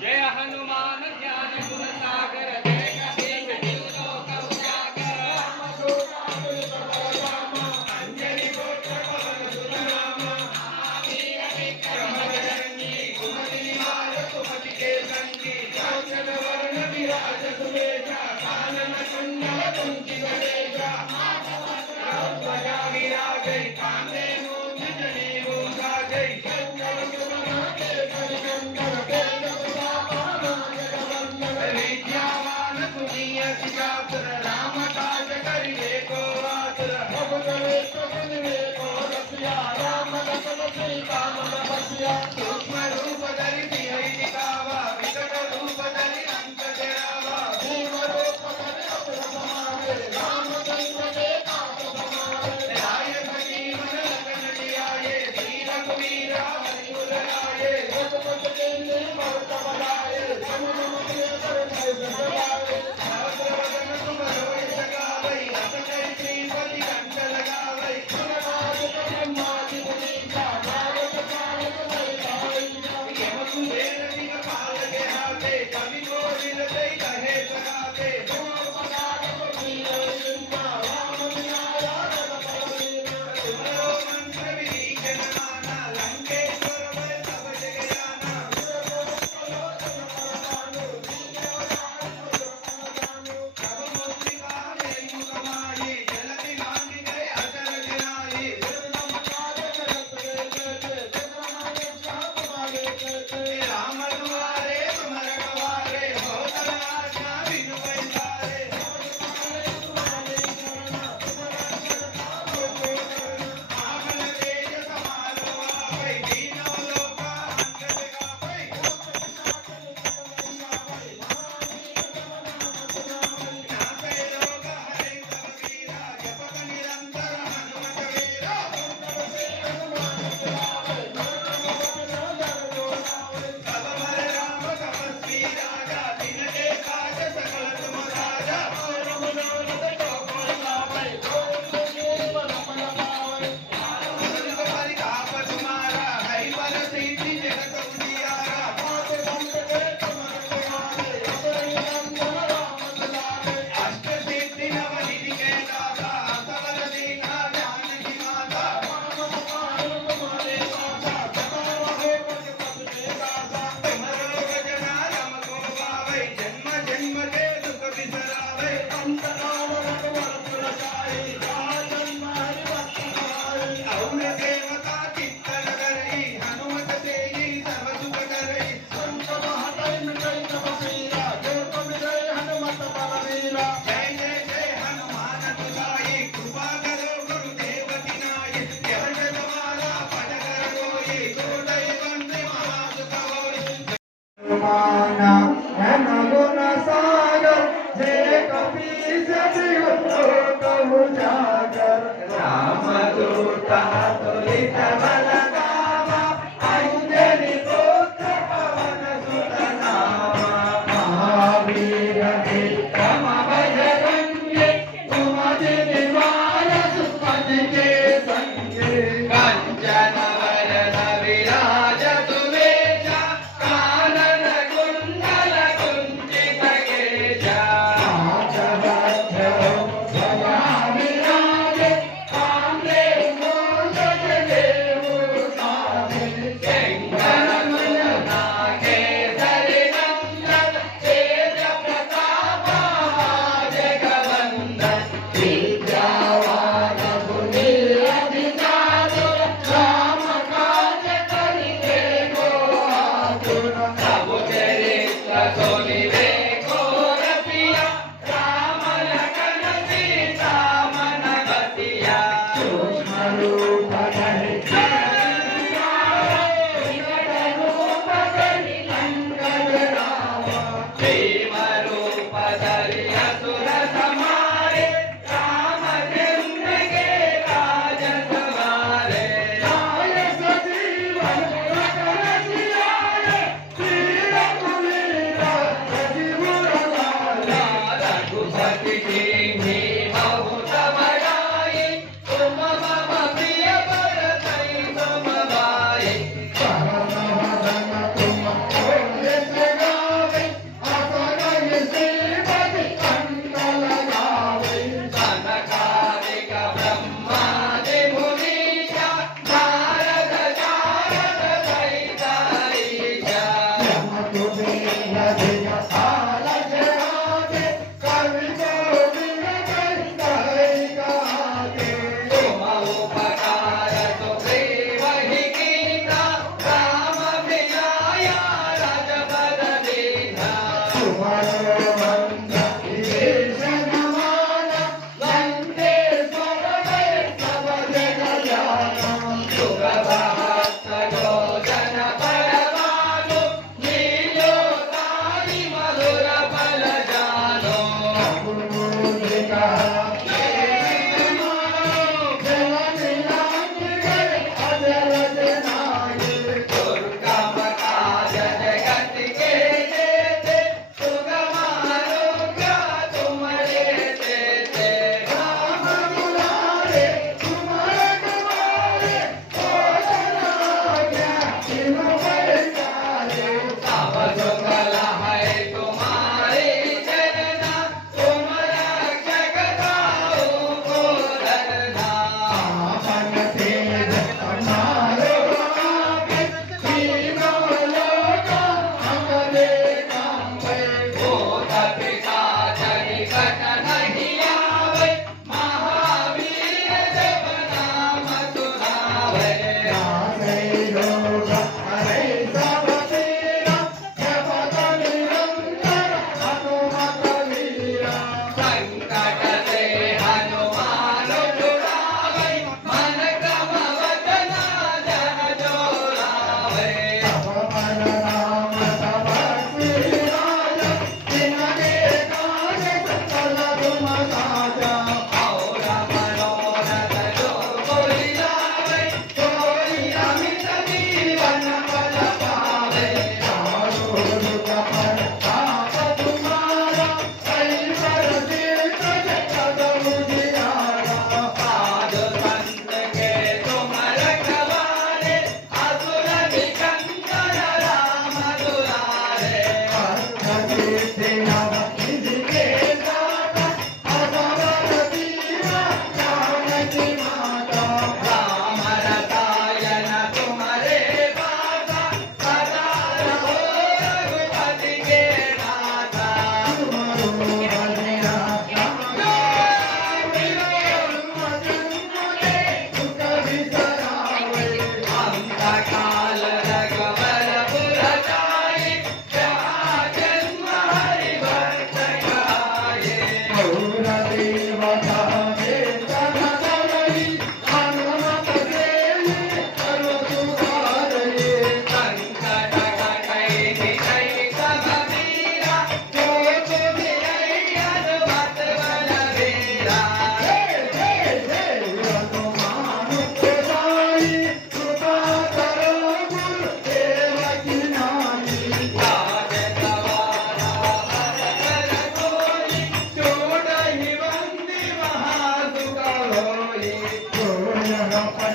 जय हनुमान ज्ञान Yes,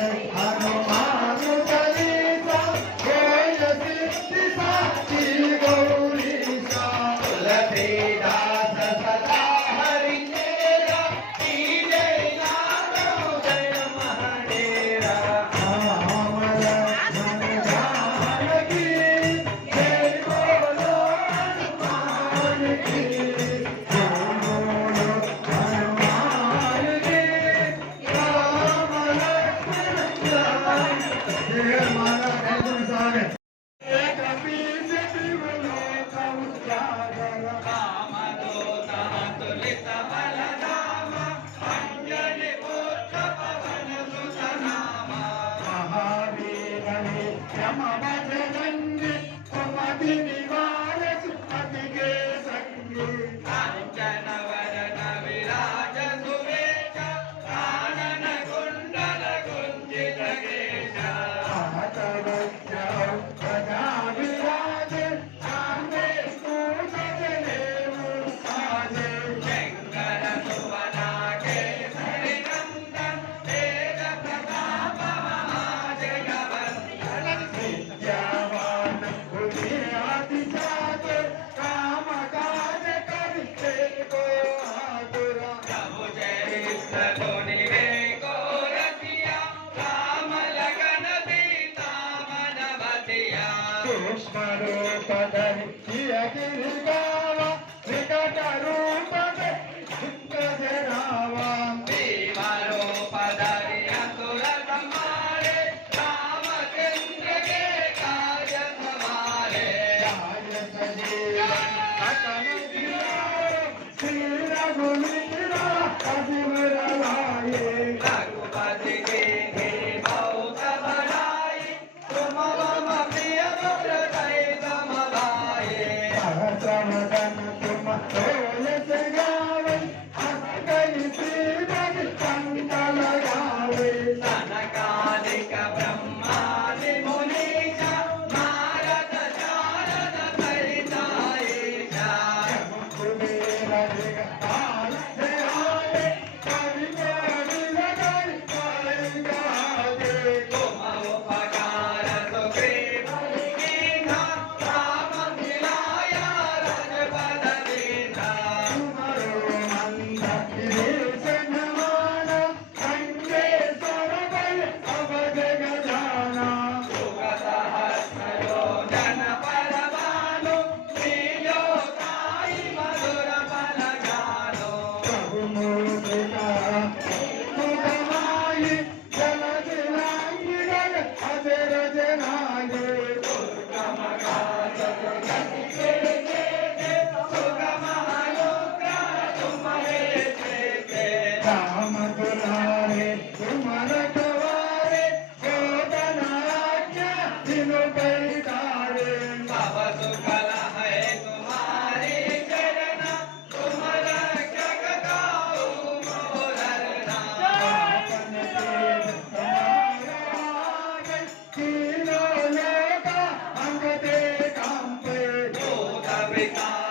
Hare வாழ்க மாதா கருப்பணசாமி बसिया Thank you. Hey, God.